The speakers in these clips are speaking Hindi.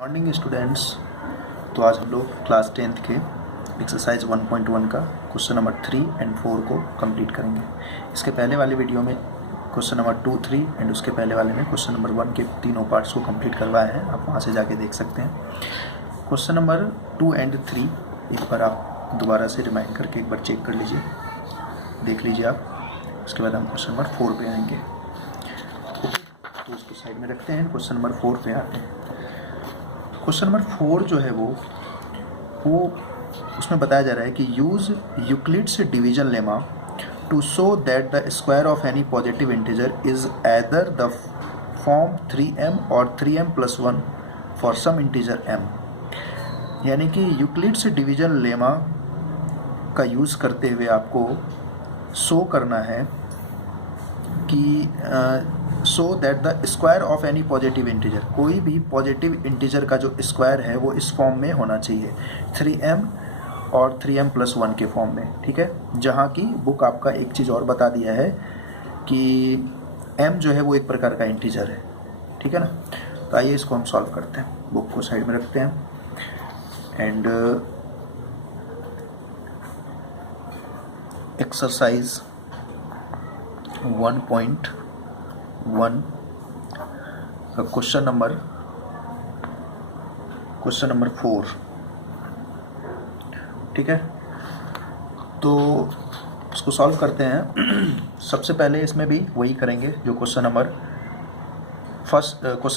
Morning students. तो आज हम लोग क्लास 10th के एक्सरसाइज 1.1 का क्वेश्चन नंबर 3 और 4 को कंप्लीट करेंगे। इसके पहले वाले वीडियो में क्वेश्चन नंबर 2, 3 एंड उसके पहले वाले में क्वेश्चन नंबर 1 के तीनों पार्ट्स को कंप्लीट करवाए हैं। आप वहाँ से जाके देख सकते हैं। क्वेश्चन नंबर 2 और 3 एक बार आप दोबारा से रिमाइंड करके एक बार चेक कर लीजिए, देख लीजिए आप। उसके बाद हम क्वेश्चन नंबर 4 पे आएंगे। तो उसको साइड में रखते हैं, क्वेश्चन नंबर 4 पे आते हैं। क्वेश्चन नंबर 4 जो है वो उसमें बताया जा रहा है कि use Euclid's division lemma to show that the square of any positive integer is either the form 3m और 3m+1 for some integer m। यानी कि यूक्लिड्स डिवीजन लेमा का यूज़ करते हुए आपको शो करना है कि so that the square of any positive integer, कोई भी पॉजिटिव इंटीजर का जो स्क्वायर है वो इस फॉर्म में होना चाहिए, 3m और 3m+1 के फॉर्म में। ठीक है, जहाँ की बुक आपका एक चीज़ और बता दिया है कि m जो है वो एक प्रकार का इंटीजर है। ठीक है ना। तो आइए इसको हम सॉल्व करते हैं। बुक को साइड में रखते हैं एंड एक्सरसाइज 1.1 क्वेश्चन नंबर 4। ठीक है, तो इसको सॉल्व करते हैं। सबसे पहले इसमें भी वही करेंगे जो क्वेश्चन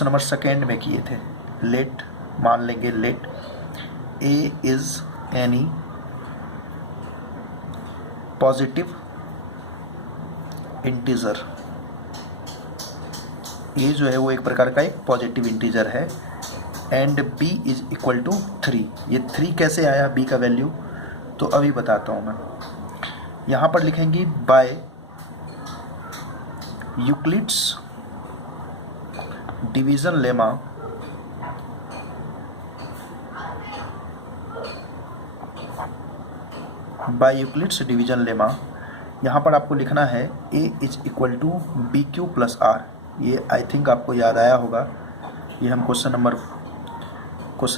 नंबर सेकेंड में किए थे। लेट मान लेंगे, let A is any positive integer. A जो है वो एक प्रकार का एक पॉजिटिव इंटीजर है and b is equal to 3। ये 3 कैसे आया b का वैल्यू, तो अभी बताता हूँ मैं। यहाँ पर लिखेंगे बाय यूक्लिड्स डिवीजन लेमा यहाँ पर आपको लिखना है a is equal to BQ+R। ये आई थिंक आपको याद आया होगा। ये हम क्वेश्चन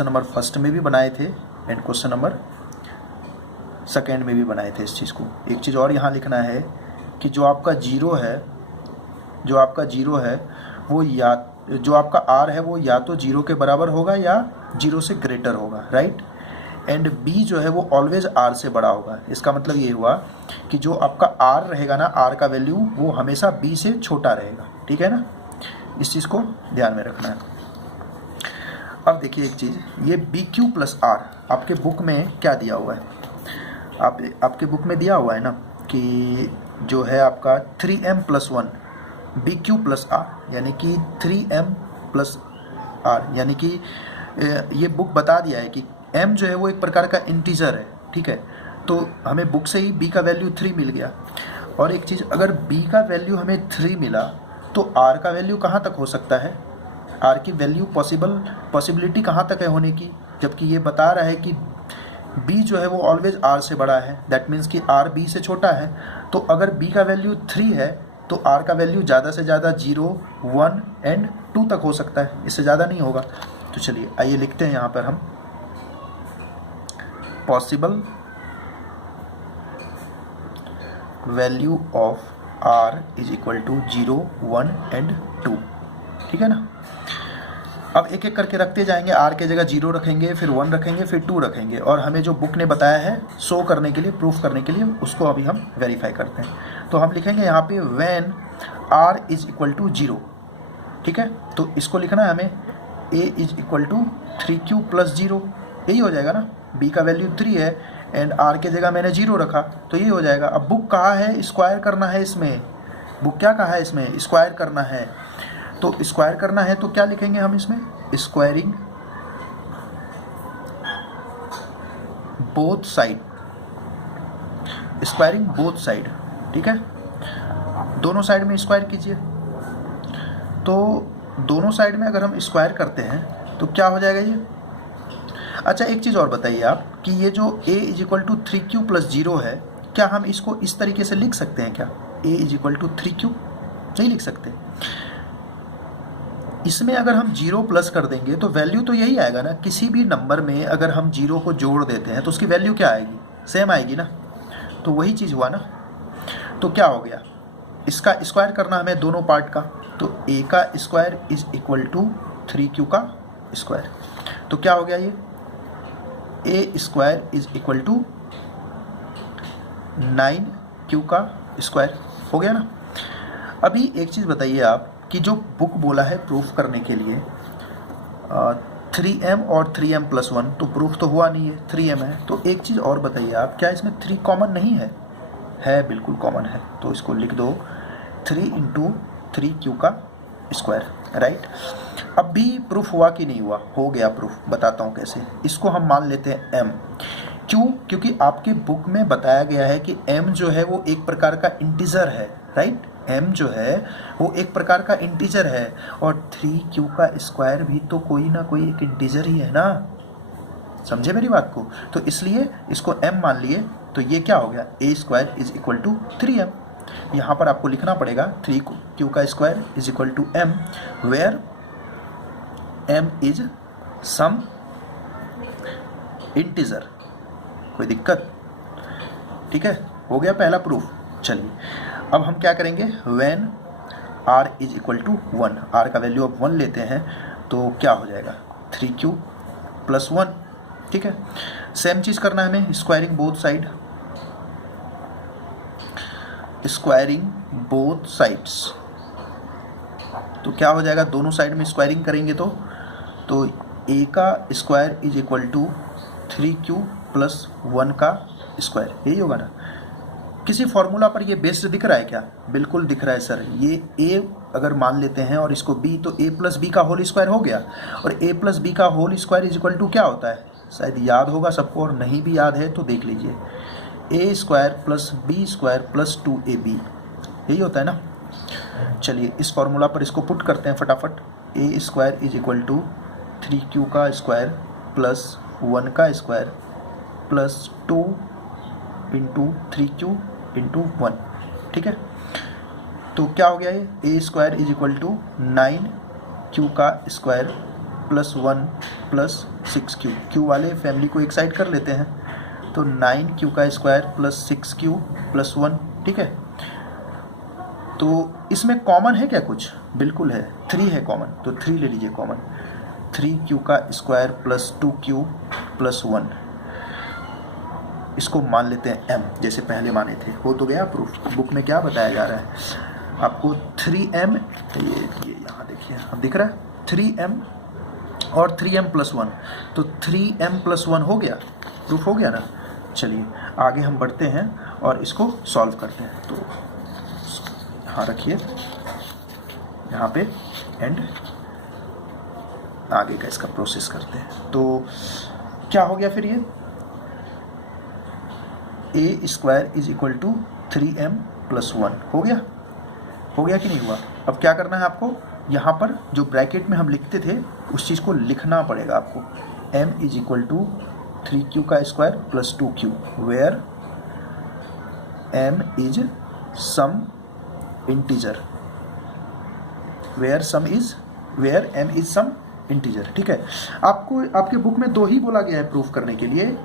नंबर फर्स्ट में भी बनाए थे एंड क्वेश्चन नंबर सेकेंड में भी बनाए थे इस चीज़ को। एक चीज़ और यहाँ लिखना है कि जो आपका जीरो है वो या जो आपका R है वो या तो 0 के बराबर होगा या 0 से ग्रेटर होगा, राइट। एंड b जो है वो ऑलवेज r से बड़ा होगा। इसका मतलब ये हुआ कि जो आपका r रहेगा ना, r का वैल्यू वो हमेशा b से छोटा रहेगा। ठीक है ना, इस चीज़ को ध्यान में रखना है। अब देखिए एक चीज़, ये BQ+R आपके बुक में क्या दिया हुआ है, आपके बुक में दिया हुआ है ना कि जो है आपका 3m+1 BQ+R, यानी कि 3m+R, यानी कि ये बुक बता दिया है कि m जो है वो एक प्रकार का इंटीजर है। ठीक है, तो हमें बुक से ही b का वैल्यू 3 मिल गया। और एक चीज़, अगर b का वैल्यू हमें 3 मिला तो r का वैल्यू कहाँ तक हो सकता है, r की वैल्यू पॉसिबिलिटी कहाँ तक है होने की, जबकि ये बता रहा है कि b जो है वो ऑलवेज r से बड़ा है। दैट मीन्स कि r b से छोटा है। तो अगर b का वैल्यू 3 है तो r का वैल्यू ज़्यादा से ज़्यादा 0, 1 एंड 2 तक हो सकता है, इससे ज़्यादा नहीं होगा। तो चलिए आइए लिखते हैं यहाँ पर हम possible value of r is equal to 0, 1 and 2। ठीक है ना। अब एक एक करके रखते जाएंगे। r के जगह 0 रखेंगे, फिर 1 रखेंगे, फिर 2 रखेंगे, और हमें जो बुक ने बताया है शो करने के लिए, प्रूफ करने के लिए, उसको अभी हम वेरीफाई करते हैं। तो हम लिखेंगे यहाँ पे when r is equal to 0। ठीक है, तो इसको लिखना है हमें a is equal to 3q+0। यही हो जाएगा ना, b का वैल्यू 3 है एंड r के जगह मैंने 0 रखा, तो ये हो जाएगा। अब बुक कहा है स्क्वायर करना है, इसमें बुक क्या कहा है, इसमें स्क्वायर करना है। तो स्क्वायर करना है तो क्या लिखेंगे हम इसमें, स्क्वायरिंग बोथ साइड। ठीक है, दोनों साइड में स्क्वायर कीजिए। तो दोनों साइड में अगर हम स्क्वायर करते हैं तो क्या हो जाएगा ये। अच्छा एक चीज़ और बताइए आप कि ये जो a is equal to 3q+0 है, क्या हम इसको इस तरीके से लिख सकते हैं क्या, a is equal to 3q? नहीं लिख सकते। इसमें अगर हम 0 प्लस कर देंगे तो वैल्यू तो यही आएगा ना, किसी भी नंबर में अगर हम 0 को जोड़ देते हैं तो उसकी वैल्यू क्या आएगी, सेम आएगी ना, तो वही चीज़ हुआ ना। तो क्या हो गया, इसका स्क्वायर करना हमें दोनों पार्ट का, तो a का square is equal to 3q का स्क्वायर, तो क्या हो गया ये a square is equal to 9q का स्क्वायर हो गया ना। अभी एक चीज़ बताइए आप कि जो बुक बोला है प्रूफ करने के लिए 3m और 3m प्लस 1, तो प्रूफ तो हुआ नहीं है, 3m है। तो एक चीज़ और बताइए आप, क्या इसमें 3 कॉमन नहीं है? है, बिल्कुल कॉमन है, तो इसको लिख दो 3 × 3q का स्क्वायर, राइट। अब भी प्रूफ हुआ कि नहीं हुआ? हो गया प्रूफ, बताता हूँ कैसे। इसको हम मान लेते हैं m, क्यों? क्योंकि आपके बुक में बताया गया है कि m जो है वो एक प्रकार का इंटीजर है, राइट। m जो है वो एक प्रकार का इंटीजर है, और 3q का स्क्वायर भी तो कोई ना कोई एक इंटीजर ही है ना, समझे मेरी बात को? तो इसलिए इसको m मान लिए, तो ये क्या हो गया, a square is equal to 3m। यहाँ पर आपको लिखना पड़ेगा 3q का square is equal to m, where m is some integer. कोई दिक्कत? ठीक है, हो गया पहला प्रूफ। चलिए अब हम क्या करेंगे, when r is equal to 1, r का वैल्यू अब 1 लेते हैं तो क्या हो जाएगा 3q प्लस 1, ठीक है। सेम चीज़ करना है हमें, squaring both side, squaring both sides, तो क्या हो जाएगा, दोनों साइड में स्क्वायरिंग करेंगे तो a का square is equal to 3q plus 1 का स्क्वायर, यही होगा ना। किसी फॉर्मूला पर ये बेस्ड दिख रहा है क्या? बिल्कुल दिख रहा है सर। ये a अगर मान लेते हैं और इसको b, तो a प्लस बी का होल स्क्वायर हो गया, और a प्लस बी का whole square is equal to क्या होता है, शायद याद होगा सबको, और नहीं भी याद है तो देख लीजिए, a square plus B square plus 2ab, यही होता है ना। चलिए इस फॉर्मूला पर इसको पुट करते हैं फटाफट, a square is equal to 3q का स्क्वायर प्लस 1 का स्क्वायर प्लस 2 × 3q × 1, ठीक है। तो क्या हो गया ये, a square is equal to 9q का square plus 1 plus 6q, q वाले फैमिली को एक साइड कर लेते हैं, तो 9q का स्क्वायर प्लस 6q प्लस 1, ठीक है। तो इसमें कॉमन है क्या कुछ? बिल्कुल है, 3 है कॉमन, तो 3 ले लीजिए कॉमन, 3q का स्क्वायर प्लस 2q प्लस 1, इसको मान लेते हैं m, जैसे पहले माने थे। हो तो गया प्रूफ। बुक में क्या बताया जा रहा है आपको, 3m, ये यहाँ देखिए, अब दिख रहा है 3m और 3m प्लस 1, तो 3m प्लस 1 हो गया, प्रूफ हो गया ना। चलिए आगे हम बढ़ते हैं और इसको सॉल्व करते हैं। तो यहाँ रखिए, यहाँ पे एंड आगे का इसका प्रोसेस करते हैं। तो क्या हो गया फिर, ये a square is equal to 3m plus 1 हो गया, हो गया कि नहीं हुआ? अब क्या करना है आपको, यहाँ पर जो ब्रैकेट में हम लिखते थे उस चीज़ को लिखना पड़ेगा आपको, m is equal to 3q का square plus 2q, where m is some integer, where m is some integer, ठीक है। आपको आपके बुक में 2 ही बोला गया है प्रूफ करने के लिए,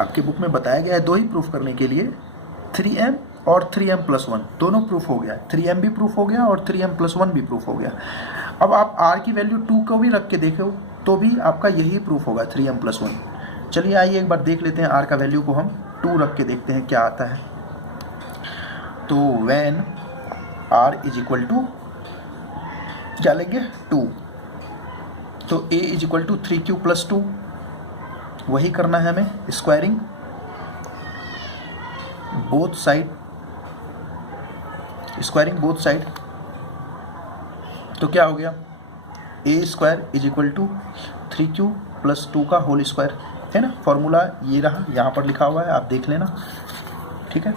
आपके बुक में बताया गया है 2 ही प्रूफ करने के लिए, 3m और 3m प्लस 1 दोनों प्रूफ हो गया, 3m भी प्रूफ हो गया और 3m प्लस 1 भी प्रूफ हो गया। अब आप r की वैल्यू 2 को भी रख के देखो तो भी आपका यही प्रूफ होगा, 3m प्लस 1। चलिए आइए एक बार देख लेते हैं, r का वैल्यू को हम 2 रख के देखते हैं क्या आता है। तो when r is equal to क्या लेंगे 2, तो a is equal to 3q plus 2, वही करना है हमें, squaring both side, squaring both side, तो क्या हो गया, a square is equal to 3q plus 2 का होल स्क्वायर, है ना। फॉर्मूला ये रहा, यहाँ पर लिखा हुआ है, आप देख लेना, ठीक है।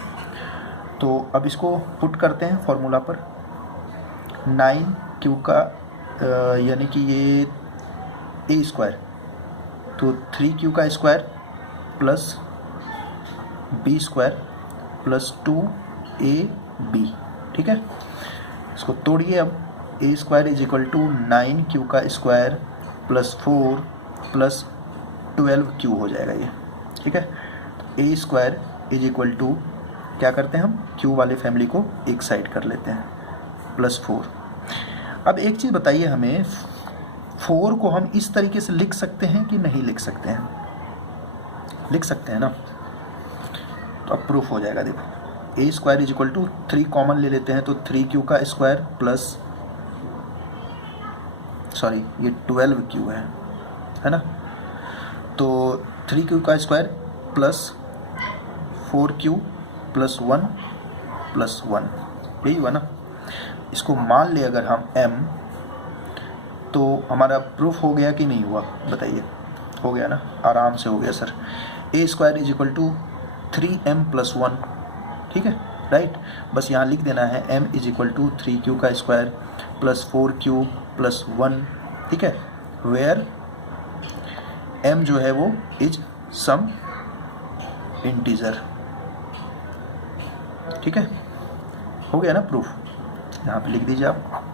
तो अब इसको पुट करते हैं फॉर्मूला पर, 9q का यानी कि ये a स्क्वायर, तो 3q का square plus b square plus 2ab, ठीक है। इसको तोड़िए अब, A square is equal to 9q का स्क्वायर प्लस 4 प्लस 12q हो जाएगा ये, ठीक है। ए स्क्वायर इज इक्वल टू क्या करते हैं हम, q वाले फैमिली को एक साइड कर लेते हैं, प्लस 4। अब एक चीज़ बताइए हमें, 4 को हम इस तरीके से लिख सकते हैं कि नहीं लिख सकते हैं? लिख सकते हैं ना, तो अब प्रूफ हो जाएगा। देखो A square is equal to 3 common ले लेते हैं तो 3q का स्क्वायर प्लस, सॉरी ये 12q है ना, तो 3q का square plus 4q plus 1 plus 1, यही हुआ ना। इसको मान ले अगर हम m, तो हमारा प्रूफ हो गया कि नहीं हुआ, बताइए। हो गया ना, आराम से हो गया sir. A square is equal to 3m plus 1, ठीक है, राइट। बस यहाँ लिख देना है m is equal to 3q का स्क्वायर प्लस 4q प्लस 1, ठीक है, वेयर m जो है वो इज सम इंटीजर, ठीक है। हो गया ना प्रूफ, यहाँ पे लिख दीजिए आप।